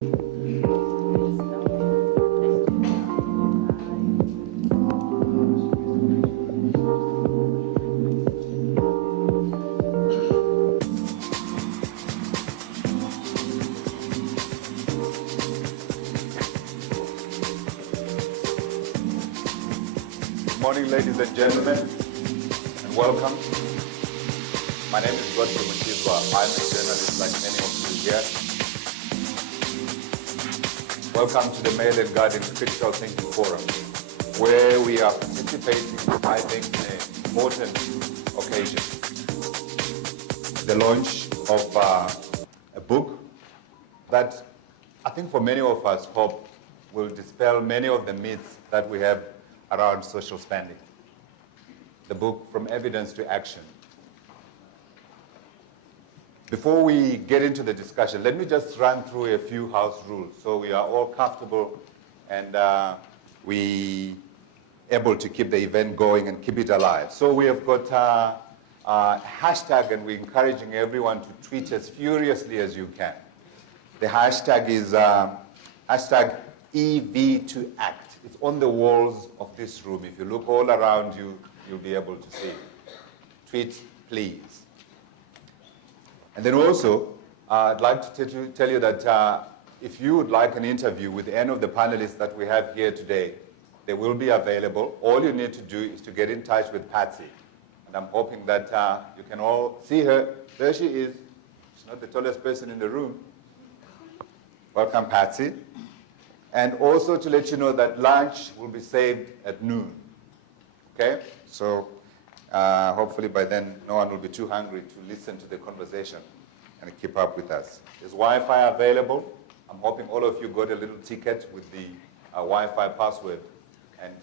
Good morning, ladies and gentlemen, and welcome. My name is Godfrey Muchizwa. I'm a journalist like many of you here. Welcome to the Mail and Guardian Critical Thinking Forum, where we are participating, I think, in an important occasion. The launch of a book that I think for many of us hope will dispel many of the myths that we have around social spending. The book, From Evidence to Action. Before we get into the discussion, let me just run through a few house rules so we are all comfortable and we able to keep the event going and keep it alive. So we have got a hashtag, and we're encouraging everyone to tweet as furiously as you can. The hashtag is hashtag EV2ACT. It's on the walls of this room. If you look all around you, you'll be able to see it. Tweet, please. And then also, I'd like to tell you that if you would like an interview with any of the panelists that we have here today, they will be available. All you need to do is to get in touch with Patsy. And I'm hoping that you can all see her. There she is. She's not the tallest person in the room. Welcome, Patsy. And also to let you know that lunch will be saved at noon. Okay? So hopefully by then no one will be too hungry to listen to the conversation and keep up with us. There's Wi-Fi available. I'm hoping all of you got a little ticket with the Wi-Fi password, and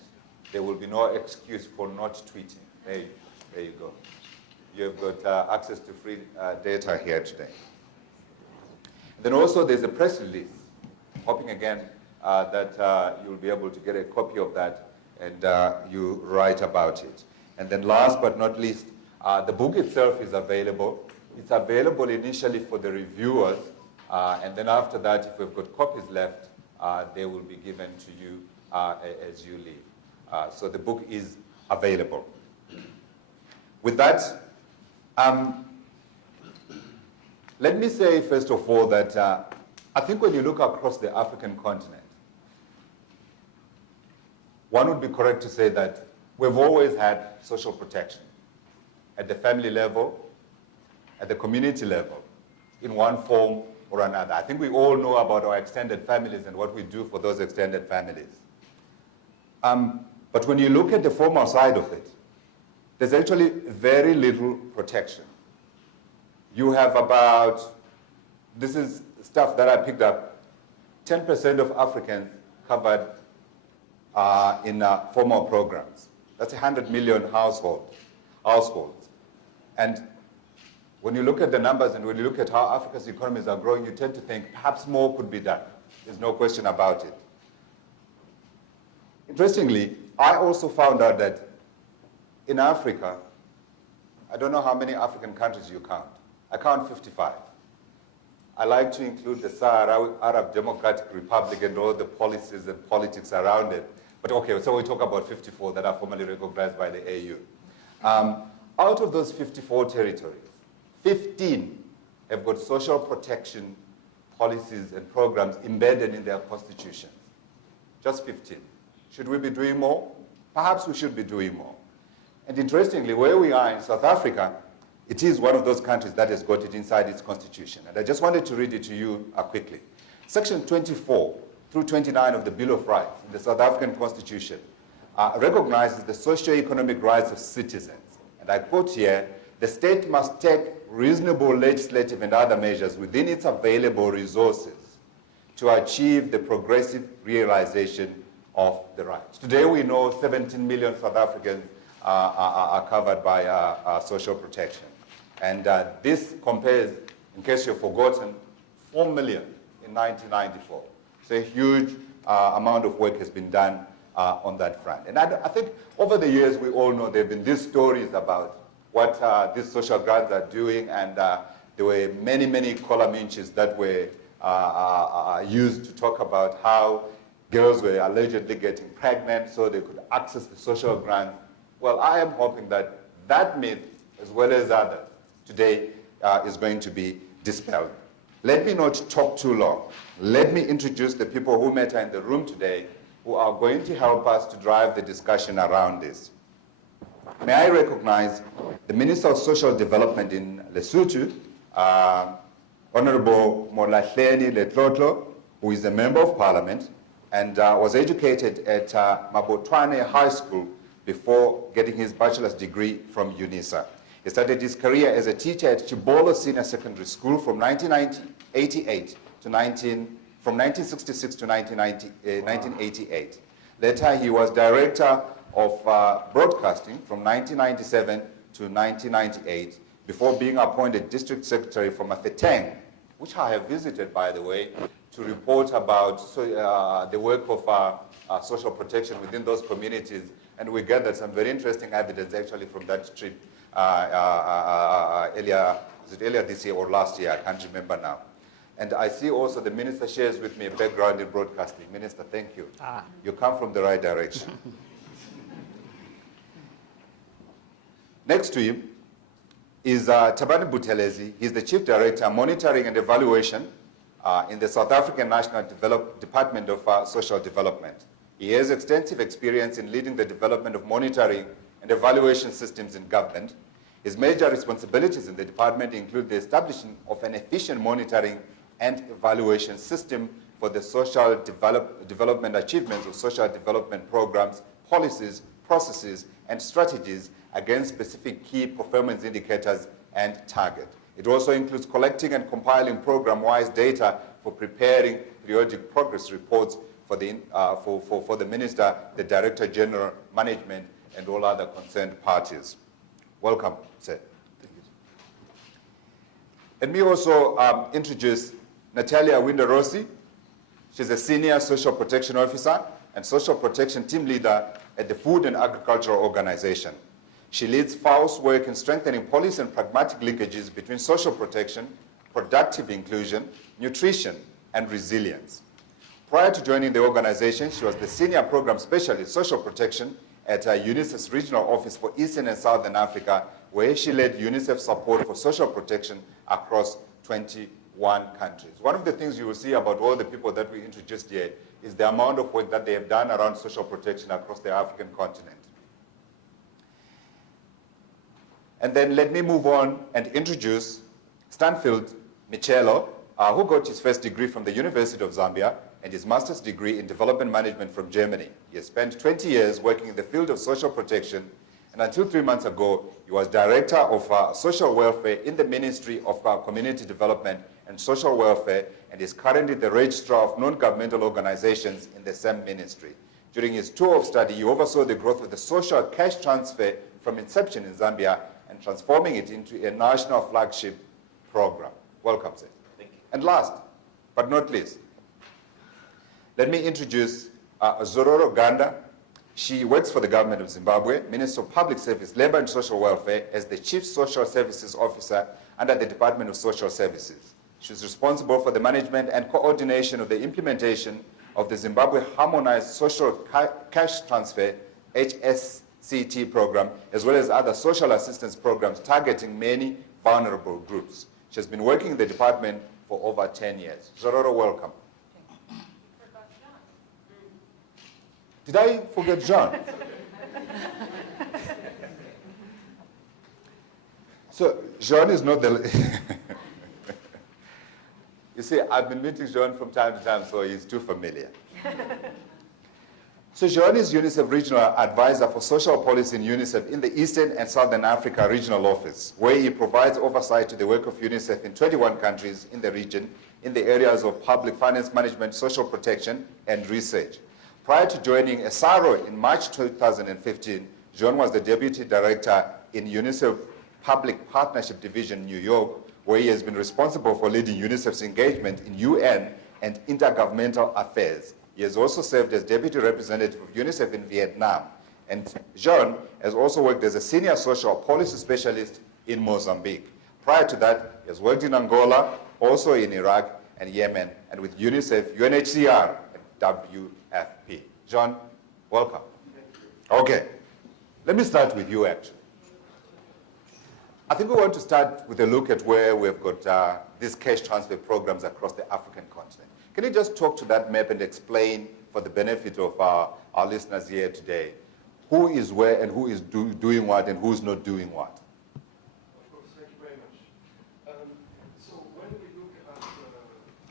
there will be no excuse for not tweeting. There you go. You've got access to free data here today. Then also there's a press release. I'm hoping again that you'll be able to get a copy of that and you write about it. And then last but not least, the book itself is available. It's available initially for the reviewers, and then after that, if we've got copies left, they will be given to you as you leave. So the book is available. With that, let me say first of all that I think when you look across the African continent, one would be correct to say that we've always had social protection at the family level, at the community level, in one form or another. I think we all know about our extended families and what we do for those extended families. But when you look at the formal side of it, there's actually very little protection. You have about, this is stuff that I picked up, 10% of Africans covered in formal programs. That's 100 million households. And when you look at the numbers and when you look at how Africa's economies are growing, you tend to think perhaps more could be done. There's no question about it. Interestingly, I also found out that in Africa, I don't know how many African countries you count. I count 55. I like to include the Sahara Arab Democratic Republic and all the policies and politics around it. But okay, so we talk about 54 that are formally recognized by the AU. Out of those 54 territories, 15 have got social protection policies and programs embedded in their constitutions. Just 15. Should we be doing more? Perhaps we should be doing more. And interestingly, where we are in South Africa, it is one of those countries that has got it inside its constitution. And I just wanted to read it to you quickly. Section 24 through 29 of the Bill of Rights in the South African Constitution recognizes the socio-economic rights of citizens. And I quote here, the state must take reasonable legislative and other measures within its available resources to achieve the progressive realization of the rights. Today we know 17 million South Africans are covered by social protection. And this compares, in case you've forgotten, 4 million in 1994. So a huge amount of work has been done on that front. And I think over the years, we all know there have been these stories about what these social grants are doing, and there were many, many column inches that were used to talk about how girls were allegedly getting pregnant so they could access the social grant. Well, I am hoping that that myth, as well as others, today is going to be dispelled. Let me not talk too long. Let me introduce the people who met in the room today who are going to help us to drive the discussion around this. May I recognize the Minister of Social Development in Lesotho, Honorable Molahleni Letlotlo, who is a Member of Parliament and was educated at Mabotwane High School before getting his bachelor's degree from UNICEF. He started his career as a teacher at Chibolo Senior Secondary School from 1966 to 1988. Later, he was director of broadcasting from 1997 to 1998 before being appointed district secretary for Mafeteng, which I have visited, by the way, to report about the work of social protection within those communities. And we gathered some very interesting evidence actually from that trip earlier this year or last year, I can't remember now. And I see also the minister shares with me a background in broadcasting. Minister, thank you. You come from the right direction. Next to him is Tabani Buthelezi. He's the Chief Director, Monitoring and Evaluation in the South African National Department of Social Development. He has extensive experience in leading the development of monitoring and evaluation systems in government. His major responsibilities in the department include the establishment of an efficient monitoring and evaluation system for the social development achievements of social development programs, policies, processes, and strategies against specific key performance indicators and targets. It also includes collecting and compiling program-wise data for preparing periodic progress reports for the Minister, the Director General, Management, and all other concerned parties. Welcome, sir. Thank you. Let me also introduce Natalia Winderossi. She's a Senior Social Protection Officer and Social Protection Team Leader at the Food and Agricultural Organization. She leads FAO's work in strengthening policy and pragmatic linkages between social protection, productive inclusion, nutrition, and resilience. Prior to joining the organization, she was the Senior Program Specialist Social Protection at UNICEF's Regional Office for Eastern and Southern Africa, where she led UNICEF support for social protection across 21 countries. One of the things you will see about all the people that we introduced here is the amount of work that they have done around social protection across the African continent. And then let me move on and introduce Stanfield Michelo, who got his first degree from the University of Zambia and his master's degree in development management from Germany. He has spent 20 years working in the field of social protection, and until 3 months ago, he was director of social welfare in the Ministry of Community Development and Social Welfare, and is currently the registrar of non-governmental organizations in the same ministry. During his tour of study, he oversaw the growth of the social cash transfer from inception in Zambia and transforming it into a national flagship program. Welcome, sir. Thank you. And last, but not least, let me introduce Zororo Ganda. She works for the government of Zimbabwe, Minister of Public Service, Labor and Social Welfare, as the Chief Social Services Officer under the Department of Social Services. She's responsible for the management and coordination of the implementation of the Zimbabwe Harmonized Social Cash Transfer, HSCT program, as well as other social assistance programs targeting many vulnerable groups. She has been working in the department for over 10 years. Zororo, welcome. Did I forget John? So John is not the... You see, I've been meeting John from time to time, so he's too familiar. So John is UNICEF Regional Advisor for Social Policy in UNICEF in the Eastern and Southern Africa Regional Office, where he provides oversight to the work of UNICEF in 21 countries in the region in the areas of public finance management, social protection, and research. Prior to joining SRO in March 2015, John was the Deputy Director in UNICEF Public Partnership Division, New York, where he has been responsible for leading UNICEF's engagement in UN and intergovernmental affairs. He has also served as Deputy Representative of UNICEF in Vietnam. And John has also worked as a Senior Social Policy Specialist in Mozambique. Prior to that, he has worked in Angola, also in Iraq, and Yemen, and with UNICEF, UNHCR, and WFP. John, welcome. Okay, let me start with you, actually. I think we want to start with a look at where we've got these cash transfer programs across the African continent. Can you just talk to that map and explain, for the benefit of our listeners here today, who is where and who is doing what and who's not doing what? Of course, thank you very much. So when we look at the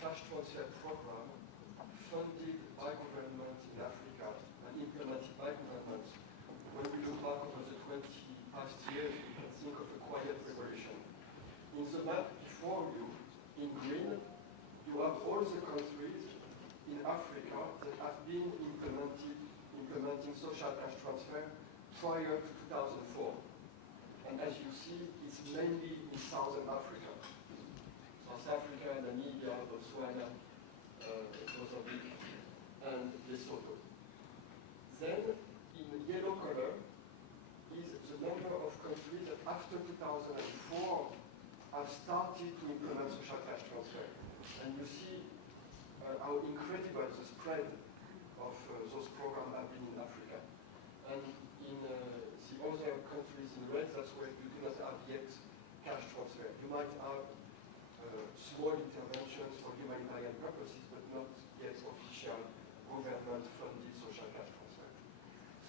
cash transfer program funded by government in Africa and implemented by government, when we look back over the 20 past years, we can think of a quiet revolution. In the map before you, in green, you have all the countries in Africa that have been implementing social cash transfer prior to 2004. And as you see, it's mainly in Southern Africa. South Africa, Namibia, Botswana, Mozambique, and Lesotho. Then, in yellow color, is the number of countries that after 2004 have started to implement social cash transfer. And you see how incredible the spread of those programs have been in Africa. And in the other countries in red, that's where you do not have yet cash transfer. You might have small interventions for humanitarian purposes, but not yet official government-funded social cash transfer.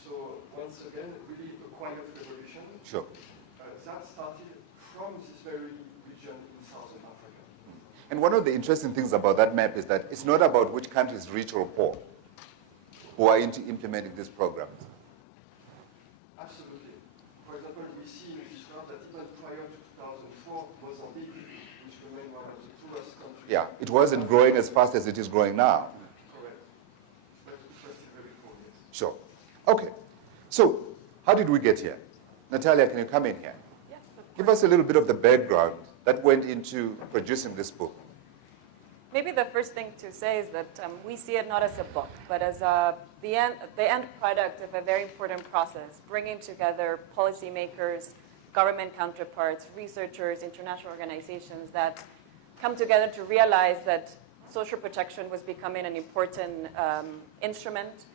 So once again, really a quiet revolution. Sure. That started from this very region in Southern Africa. And one of the interesting things about that map is that it's not about which country is rich or poor who are into implementing these programs. Absolutely. For example, we see in this graph that even prior to 2004, Mozambique, which remained one of the poorest countries. Yeah, it wasn't growing as fast as it is growing now. Correct. But it was still very poor, yes. Sure. Okay. So, how did we get here? Natalia, can you come in here? Yes, of course. Give us a little bit of the background that went into producing this book. Maybe the first thing to say is that we see it not as a book, but as the end product of a very important process, bringing together policymakers, government counterparts, researchers, international organizations that come together to realize that social protection was becoming an important instrument,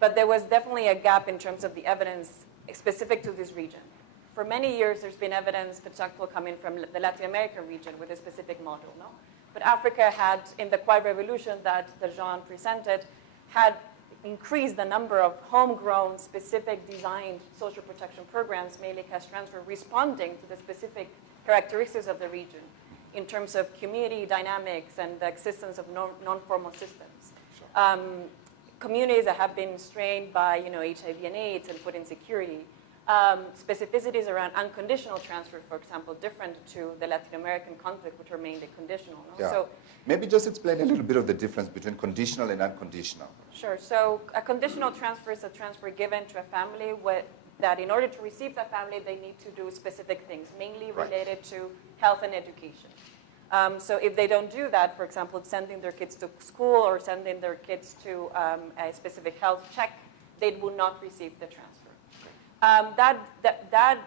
but there was definitely a gap in terms of the evidence specific to this region. For many years, there's been evidence, for example, coming from the Latin American region with a specific model, no? But Africa had, in the quiet revolution that Jean presented, had increased the number of homegrown, specific designed social protection programs, mainly cash transfer, responding to the specific characteristics of the region in terms of community dynamics and the existence of non-formal systems. Sure. Communities that have been strained by HIV and AIDS and food insecurity. Specificities around unconditional transfer, for example, different to the Latin American context, which are mainly conditional. No? Yeah. So, maybe just explain a little bit of the difference between conditional and unconditional. sure. So a conditional transfer is a transfer given to a family that in order to receive the family, they need to do specific things, mainly related to health and education. So if they don't do that, for example, sending their kids to school or sending their kids to a specific health check, they will not receive the transfer. That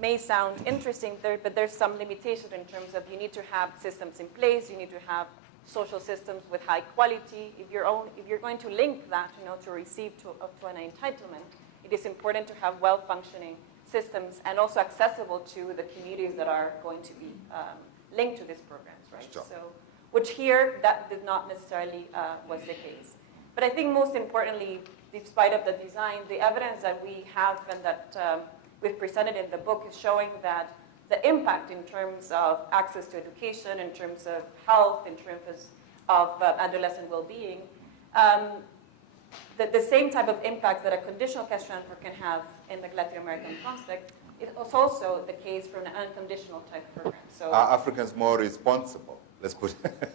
may sound interesting, but there's some limitation in terms of you need to have systems in place, you need to have social systems with high quality. If you're going to link that to receive to an entitlement, it is important to have well-functioning systems and also accessible to the communities that are going to be linked to these programs, right? Sure. So, which here, that did not necessarily was the case. But I think most importantly, despite of the design, the evidence that we have and that we've presented in the book is showing that the impact in terms of access to education, in terms of health, in terms of adolescent well-being, the same type of impact that a conditional cash transfer can have in the Latin American context is also the case for an unconditional type program. So Are Africans more responsible? Let's put it.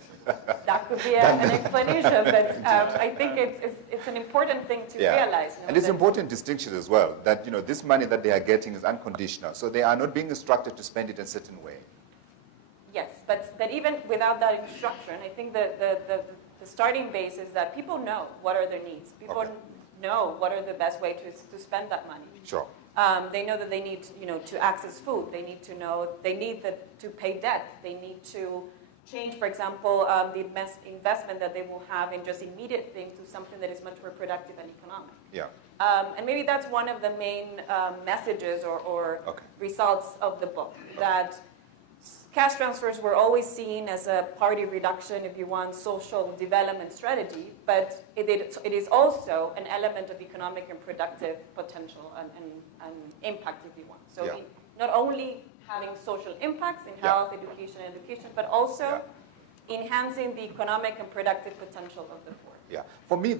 that could be an explanation, but I think it's an important thing to realize. And it's an important distinction as well, that this money that they are getting is unconditional, so they are not being instructed to spend it a certain way. Yes, but even without that instruction, I think the starting base is that people know what are their needs. People know what are the best way to spend that money. Sure. They know that they need to access food. They need to know, to pay debt. They need to change, for example, the investment that they will have in just immediate things to something that is much more productive and economic. Yeah. And maybe that's one of the main messages or Okay. results of the book, that cash transfers were always seen as a poverty reduction, if you want, social development strategy, but it is also an element of economic and productive potential and impact, if you want. So Yeah. not only having social impacts in health, education, but also enhancing the economic and productive potential of the poor. Yeah. For me,